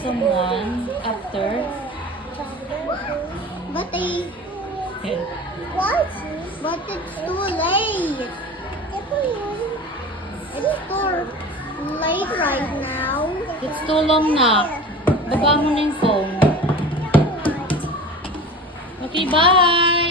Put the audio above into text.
someone after. But what? But it's too late. It's too late right now. It's too long na. Baba mo na yung phone. Okay, bye!